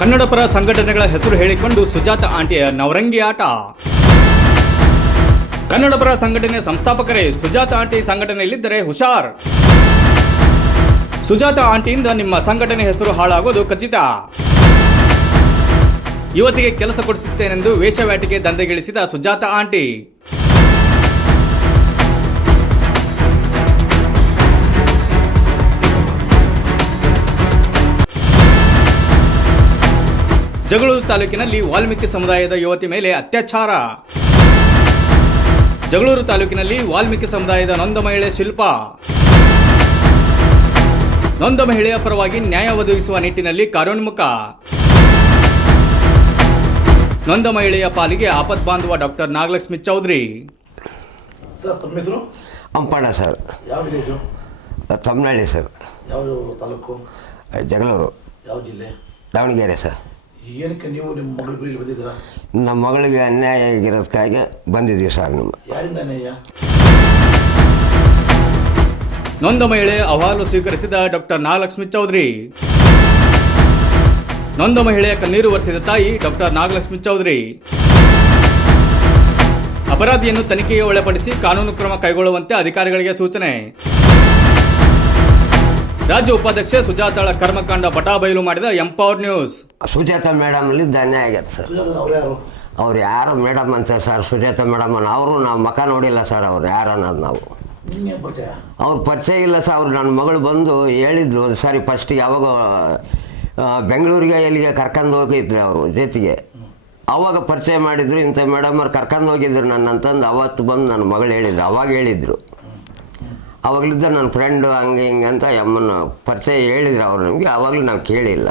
ಕನ್ನಡಪರ ಸಂಘಟನೆಗಳ ಹೆಸರು ಹೇಳಿಕೊಂಡು ಸುಜಾತ ಆಂಟಿಯ ನವರಂಗಿ ಆಟ. ಕನ್ನಡಪರ ಸಂಘಟನೆ ಸಂಸ್ಥಾಪಕರೇ ಸುಜಾತ ಆಂಟಿ ಸಂಘಟನೆಯಲ್ಲಿದ್ದರೆ ಹುಷಾರ್. ಸುಜಾತ ಆಂಟಿಯಿಂದ ನಿಮ್ಮ ಸಂಘಟನೆ ಹೆಸರು ಹಾಳಾಗೋದು ಖಚಿತ. ಯುವತಿಗೆ ಕೆಲಸ ಕೊಡಿಸುತ್ತೇನೆಂದು ವೇಷವ್ಯಾಟಿಗೆ ದಂಧೆಗಿಳಿಸಿದ ಸುಜಾತ ಆಂಟಿ. ಜಗಳೂರು ತಾಲೂಕಿನಲ್ಲಿ ವಾಲ್ಮೀಕಿ ಸಮುದಾಯದ ಯುವತಿ ಮೇಲೆ ಅತ್ಯಾಚಾರ. ಜಗಳೂರು ತಾಲೂಕಿನಲ್ಲಿ ವಾಲ್ಮೀಕಿ ಸಮುದಾಯದ ನೊಂದ ಮಹಿಳೆ ಶಿಲ್ಪಾ. ನೊಂದ ಮಹಿಳೆಯ ಪರವಾಗಿ ನ್ಯಾಯ ಒದಗಿಸುವ ನಿಟ್ಟಿನಲ್ಲಿ ಕಾರ್ಯೋನ್ಮುಖ. ನೊಂದ ಮಹಿಳೆಯ ಪಾಲಿಗೆ ಆಪತ್ ಬಾಂಧವ ಡಾಕ್ಟರ್ ನಾಗಲಕ್ಷ್ಮಿ ಚೌಧರಿ. ಸರ್ ತಮ್ಮ ಹೆಸರು? ಅಂಪಣ್ಣ ಸರ್. ಯಾವ ವಿಲೇಜು? ತಮ್ಮನಹಳ್ಳಿ ಸರ್. ಯಾವ ತಾಲೂಕು? ಜಗಳೂರು. ಯಾವ ಜಿಲ್ಲೆ? ದಾವಣಗೆರೆ ಸರ್. ಏನಕ್ಕೆ ನೀವು ನಿಮ್ಮ ಮಗಳು ಇಲ್ಲಿ ಬಂದಿದ್ದೀರಾ? ನಮ್ಮ ಮಗಳಿಗೆ ಅನ್ಯಾಯ ಆಗಿರೋದಕ್ಕಾಗಿ ಬಂದಿದ್ದೀವಿ ಸರ್. ನಿಮ್ಮ ಯಾರಿಂದ ಅನ್ಯಾಯ? ನೊಂದ ಮಹಿಳೆ ಅಹವಾಲು ಸ್ವೀಕರಿಸಿದ ಡಾಕ್ಟರ್ ನಾಗಲಕ್ಷ್ಮಿ ಚೌಧರಿ. ನೊಂದ ಮಹಿಳೆಯ ಕಣ್ಣೀರು ಒರೆಸಿದ ತಾಯಿ ಡಾಕ್ಟರ್ ನಾಗಲಕ್ಷ್ಮಿ ಚೌಧರಿ. ಅಪರಾಧಿಯನ್ನು ತನಿಖೆಗೆ ಒಳಪಡಿಸಿ ಕಾನೂನು ಕ್ರಮ ಕೈಗೊಳ್ಳುವಂತೆ ಅಧಿಕಾರಿಗಳಿಗೆ ಸೂಚನೆ. ರಾಜ್ಯ ಉಪಾಧ್ಯಕ್ಷೆ ಸುಜಾತಾಳ ಕರ್ಮಕಾಂಡ ಬಟಾಬಯಲು ಮಾಡಿದ ಎಂಪವರ್ ನ್ಯೂಸ್. ಸುಜಾತ ಮೇಡಮ್ ಅಲ್ಲಿ ಅನ್ಯಾಯ ಆಗತ್ತೆ ಸರ್. ಅವ್ರು ಯಾರು? ಅವ್ರು ಯಾರು ಮೇಡಮ್ ಅಂತ ಸರ್, ಸುಜಾತ ಮೇಡಮ್ ಅವರು ನಾವು ಮುಖ ನೋಡಿಲ್ಲ ಸರ್. ಅವ್ರು ಯಾರು ಅನ್ನೋದು ನಾವು ನಿನ್ನೆ ಪರಿಚಯ? ಅವ್ರ ಪರಿಚಯ ಇಲ್ಲ ಸರ್. ಅವ್ರು ನನ್ನ ಮಗಳು ಬಂದು ಹೇಳಿದ್ರು ಒಂದು ಸಾರಿ ಫಸ್ಟಿಗೆ. ಯಾವಾಗ ಬೆಂಗಳೂರಿಗೆ ಎಲ್ಲಿಗೆ ಕರ್ಕೊಂಡು ಹೋಗಿದ್ರು ಅವರು ಜೊತೆಗೆ. ಅವಾಗ ಪರಿಚಯ ಮಾಡಿದ್ರು. ಇಂಥ ಮೇಡಮ್ ಅವ್ರು ಕರ್ಕೊಂಡು ಹೋಗಿದ್ರು ನನ್ನ ಅಂತಂದು ಅವತ್ತು ಬಂದು ನನ್ನ ಮಗಳು ಹೇಳಿದ್ರು. ಅವಾಗ ಹೇಳಿದರು. ಅವಾಗಲಿದ್ದ ನನ್ನ ಫ್ರೆಂಡು ಹಂಗೆ ಹಿಂಗೆ ಅಂತ ಅಮ್ಮನ ಪರಿಚಯ ಹೇಳಿದ್ರು ಅವ್ರು ನಮಗೆ. ಆವಾಗಲೂ ನಾವು ಕೇಳಿಲ್ಲ.